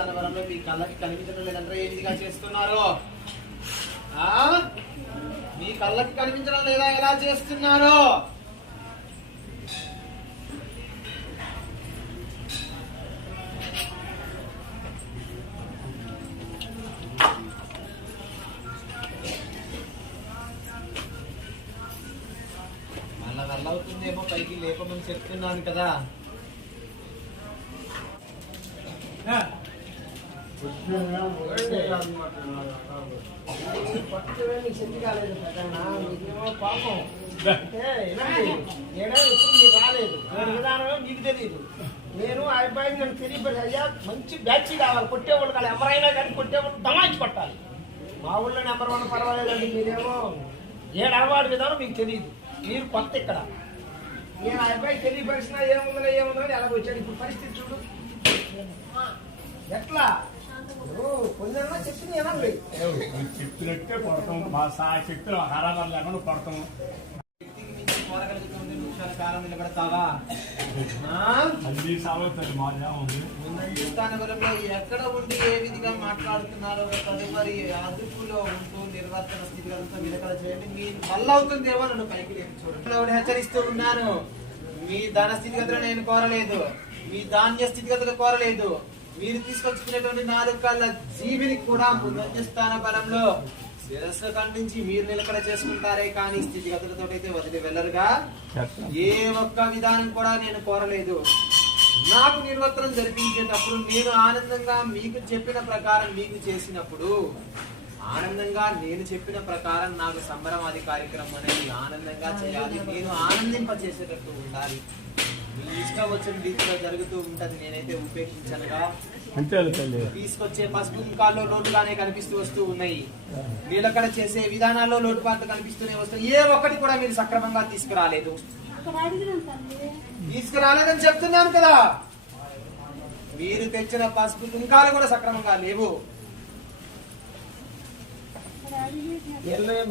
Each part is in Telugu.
మీ కళ్ళకి కనిపించడం లేదంటే ఏంటిగా చేస్తున్నారో చేస్తున్నారు? ఆ? మీ కళ్ళకి కనిపించడం లేదా? ఎలా చేస్తున్నారు? మళ్ళా వల్ల పైకి లేపమని చెప్తున్నాను కదా. పాపం. మీరు రాలేదు నేను విధానమే మీకు తెలియదు నేను ఆ అబ్బాయికి నన్ను తెలియపడి అయ్యా మంచి బ్యాచ్ కావాలి కొట్టేవాళ్ళు కాదు ఎవరైనా కానీ కొట్టేవాళ్ళు దమాయించి కొట్టాలి మా ఊళ్ళో నెంబర్ వన్ పర్వాలేదండి మీరేమో ఏడు అలవాటు విధానం మీకు తెలియదు మీరు కొత్త ఇక్కడ నేను ఆ అబ్బాయికి తెలియపరిచినా ఏముందో ఏముందో అని ఎలాగ వచ్చాడు ఇప్పుడు పరిస్థితి చూడు ఎట్లా చెప్పినట్టే కొడతాం మా సా చెప్తున్న ఆరాధన లేకుండా కొడతాం వ్యక్తికి మించి కోరగలుగుతుంది నిమిషాల కాలం నిలబడతావా ఆ? అన్ని సాగుతుంది మాదే ఉంది ముందంజ స్థానబలంలో ఎక్కడ ఉండి ఏ విధిగా మాట్లాడుతున్నారో తదుపరి అదుపులో ఉంటూ నిర్వర్తన స్థితిగతులతో నిలకడ చేయండి మీ వల్ల అవుతుందేమో నన్ను పైకి లేపి. చూడండి ఆవిడ హెచ్చరిస్తూ ఉన్నాను మీ ధన స్థితిగతులు నేను కోరలేదు. మీ ధాన్య స్థితిగతులు కోరలేదు. మీరు తీసుకొచ్చుకునేటువంటి నాలుగు కళ్ళ జీవిని కూడా ముందంజ స్థాన బలంలో శిరస్సు ఖండించి మీరు నిలకడ చేసుకుంటారే కానీ స్థితిగతులతో అయితే వదిలి వెళ్ళరుగా. ఏ ఒక్క విధానం కూడా నేను కోరలేదు. నాకు నిర్వర్తనం జరిపించేటప్పుడు నేను ఆనందంగా మీకు చెప్పిన ప్రకారం మీకు చేసినప్పుడు ఆనందంగా నేను చెప్పిన ప్రకారం నాకు సంబరమాది కార్యక్రమం అనేది ఆనందంగా చేయాలి. నేను ఆనందింప చేసేటట్టు ఉండాలి. ఇష్టం వచ్చిన రీతిలో జరుగుతూ ఉంటది. నేనైతే ఉపేక్షించనుగా. తీసుకొచ్చే పసుపు కుంకాల్లో లోటుగానే కనిపిస్తూ వస్తూ ఉన్నాయి. వీళ్ళక్కడ చేసే విధానాల్లో లోటుపాట్లు కనిపిస్తూనే వస్తాయి. ఏ ఒక్కటి కూడా మీరు సక్రమంగా తీసుకురాలేదు. తీసుకురాలేదని చెప్తున్నాను కదా. మీరు తెచ్చిన పసుపు కుంకాలు కూడా సక్రమంగా లేవు.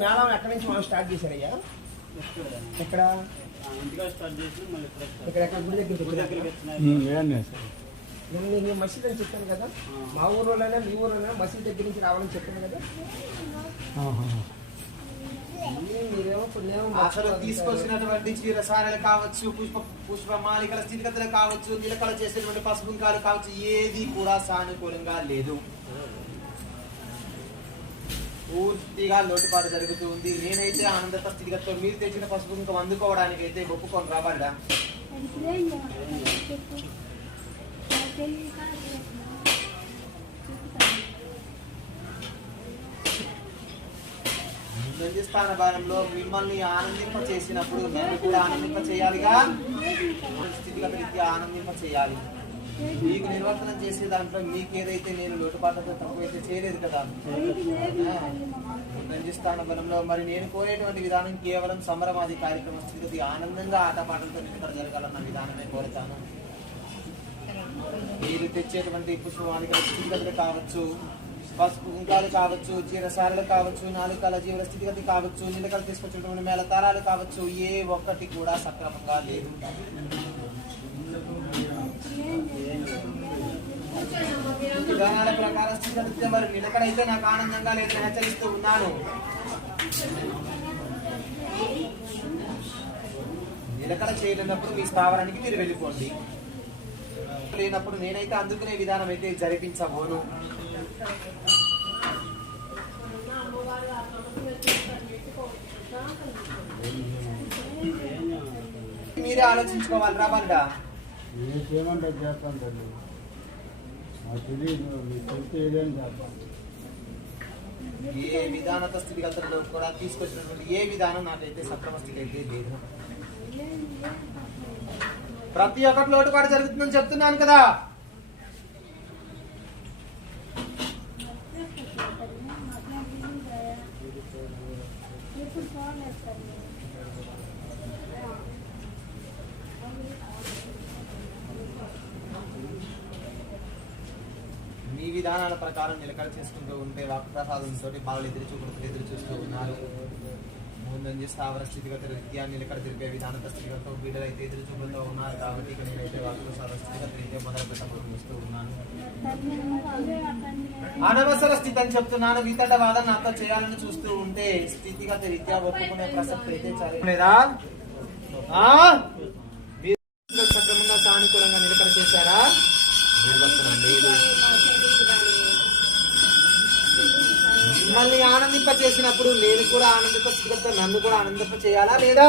మేళం ఎక్కడి నుంచి మనం స్టార్ట్ చేశారయ్యా? ఎక్కడ? నేను నేను మసీద్ అని చెప్పాను కదా. మా ఊర్లోనే మీ ఊర్లోనే మసీద్ దగ్గర నుంచి రావాలని చెప్పాను కదా. అసలు తీసుకొచ్చినటువంటి చీరసారలు కావచ్చు పుష్ప పుష్ప మాలికల స్థితిగతులు కావచ్చు నిలకడ చేసేటువంటి పసుపు కుంకాలు కావచ్చు ఏది కూడా సానుకూలంగా లేదు. పూర్తిగా లోటుపాటు జరుగుతూ ఉంది నేనైతే ఆనందత స్థితిగతితో మీరు తెచ్చిన పసుపు ఇంకా అందుకోవడానికి అయితే ఒప్పుకొని రావాలిగా స్థాన భారంలో మిమ్మల్ని ఆనందింప చేసినప్పుడు నేను కూడా ఆనందింప చేయాలిగా స్థితిగత రీత్యా ఆనందింప చేయాలి మీకు నిర్వర్తనం చేసే దాంట్లో మీకు ఏదైతే నేను లోటుపాట్లతో తక్కువైతే చేయలేదు కదా? బయటికి బలంలో మరి నేను కోరేటువంటి విధానం కేవలం సంబరమాది కార్యక్రమం స్థితి ఆనందంగా ఆటపాటలతో నిలకడ జరగాలన్న విధానమే కోరుతాను. మీరు తెచ్చేటువంటి పుష్పమాలికల స్థితిగతులు కావచ్చు పసుపు కుంకాలు కావచ్చు జీరసారలు కావచ్చు నాలుకల కళ జీవుల స్థితిగతి కావచ్చు నిలకలు తీసుకొచ్చినటువంటి మేళతారాలు కావచ్చు ఏ ఒక్కటి కూడా సక్రమంగా లేదు. విధానాల ప్రకారం స్థితిగతి మరి నిలకడైతే నాకు ఆనందంగా లేదని హెచ్చరిస్తూ ఉన్నాను. నిలకడ చేయలేనప్పుడు మీ స్థావరానికి మీరు వెళ్ళిపోండి. లేనప్పుడు నేనైతే అందుకునే విధానం అయితే జరిపించబోను. మీరే ఆలోచించుకోవాలి. రాబాలిడా నేను చేయమంటే చేస్తాను తల్లి నాకు తెలియదు మీకు ఏదైనా చేస్తాను ఏ విధానత స్థితిగతుల్లో కూడా తీసుకొచ్చినటువంటి ఏ విధానం నాకైతే సక్రమ స్థితి అయితే లేదు. ప్రతి ఒక్కటి లోటుపాటు జరుగుతుందని చెప్తున్నాను కదా. మీ విధానాల ప్రకారం నిలకడ చేసుకుంటూ ఉంటే వాక్ప్రసాదంతో బాగా ఎదురు చూపుడుతూ ఎదురు చూస్తూ ఉన్నారు. ముందంజ స్థావర స్థితిగత రీత్యా నిలకడ తెలిపే విధానత స్థితిగత బిడ్డలు ఎదురు చూపులతో ఉన్నారు కాబట్టి ఇక నేనైతే వాళ్ళు స్థితిగత రీత్యా మొదలు పెట్టమని చూస్తూ ఉన్నాను. అనవసర స్థితి అని చెప్తున్నాను వితట వాదన నాతో చేయాలని చూస్తూ ఉంటే స్థితిగత రీత్యా ఒప్పుకునే ప్రసక్తి అయితే చాలు. సక్రమంగా సానుకూలంగా నిలకడ చేశారా? నిర్వర్తనం లేదు. మిమ్మల్ని ఆనందింప చేసినప్పుడు నేను కూడా ఆనందింప నన్ను కూడా ఆనందింప చేయాలా లేదా